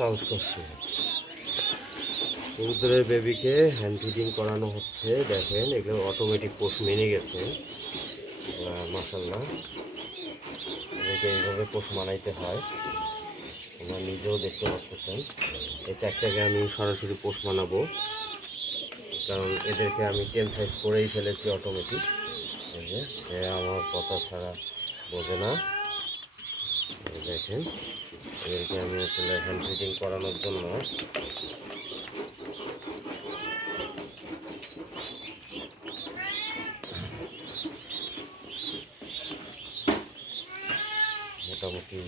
কাজ করছে কবুতরের বেবিকে হ্যান্ড ফিডিং করানো হচ্ছে। দেখেন এগুলো অটোমেটিক পোষ মেনে গেছে মাশাল্লাহ। এদেরকে এইভাবে পোষ মানাইতে হয়, আপনারা নিজেও দেখতে পাচ্ছেন। এই চারটাকে আমি সরাসরি পোষ মানাবো, কারণ এদেরকে আমি 10 সাইজ করেই ফেলেছি অটোমেটিক। এই যে সে আমার কথা ছাড়া বোঝে না। দেখেন এদেরকে আমি আসলে হ্যান্ড ফিডিং করানোর জন্য মোটামুটি